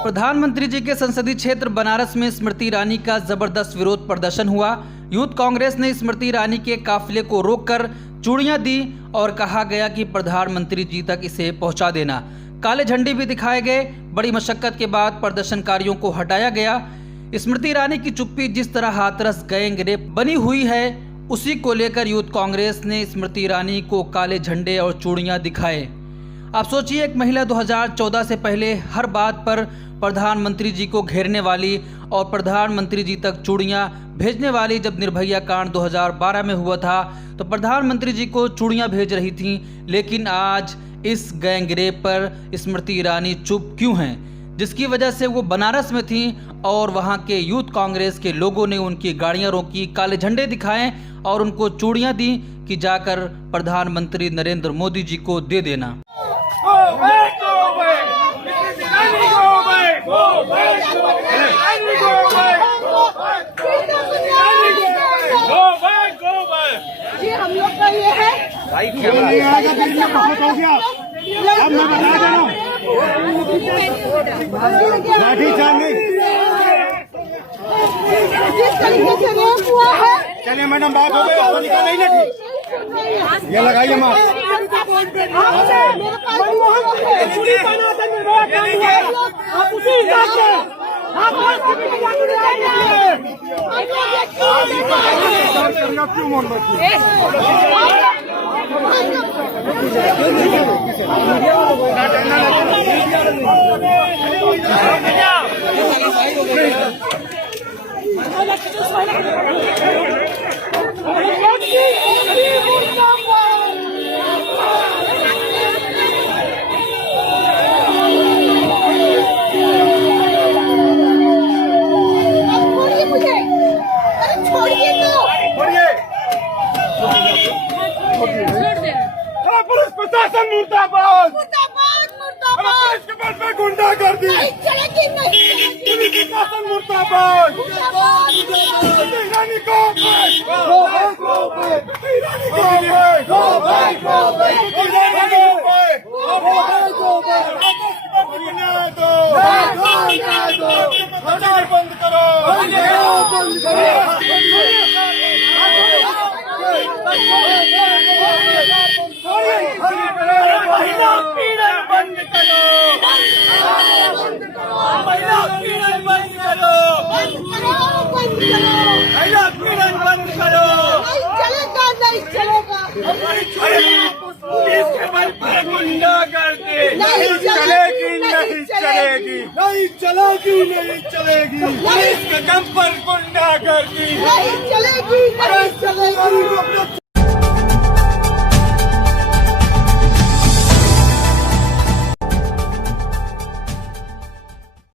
प्रधानमंत्री जी के संसदीय क्षेत्र बनारस में स्मृति ईरानी का जबरदस्त विरोध प्रदर्शन हुआ। यूथ कांग्रेस ने स्मृति ईरानी के काफिले को रोककर चूड़ियां दी और कहा गया कि प्रधानमंत्री जी तक इसे पहुंचा देना। काले झंडे भी दिखाए गए। बड़ी मशक्कत के बाद प्रदर्शनकारियों को हटाया गया। स्मृति ईरानी की चुप्पी जिस तरह हाथरस गैंग रेप बनी हुई है, उसी को लेकर यूथ कांग्रेस ने स्मृति ईरानी को काले झंडे और चूड़ियां दिखाए। आप सोचिए, एक महिला 2014 से पहले हर बात पर प्रधानमंत्री जी को घेरने वाली और प्रधानमंत्री जी तक चूड़ियां भेजने वाली, जब निर्भया कांड 2012 में हुआ था तो प्रधानमंत्री जी को चूड़ियां भेज रही थी। लेकिन आज इस गैंग रेप पर स्मृति ईरानी चुप क्यों हैं, जिसकी वजह से वो बनारस में थी और वहां के यूथ कांग्रेस के लोगों ने उनकी गाड़ियां रोकी, काले झंडे दिखाए और उनको चूड़ियां दी कि जाकर प्रधानमंत्री नरेंद्र मोदी जी को दे देना। हम लोग का ये है अब मैं बता दे रहा हूँ, जिस तरीके से रेप हुआ है। चलिए मैडम, बात हो गई, आपको निकाल नहीं ना ठीक। ये लगाइए मास्क। आप उसी हिसाब से क्यों मन बची? पुलिस प्रशासन मुर्दाबाद, मुर्दाबाद, मुर्दाबाद। पुलिस के पास में गुंडागर्दी, नहीं चलेगी, नहीं चलेगी। पुलिस प्रशासन मुर्दाबाद। मुर्दाबाद, ईरानी को ईरानी को बंद करो। महिला पीड़न बंद करो, महिला पीड़न बंद करो, महिला पीड़न बंद करो। नहीं चलेगा, नहीं चलेगा। पुलिस के बल पर गुंडागर्दी नहीं चलेगी, नहीं चलेगी, नहीं चलेगी, नहीं चलेगी। पुलिस के दम पर गुंडागर्दी नहीं चलेगी, नहीं चलेगी।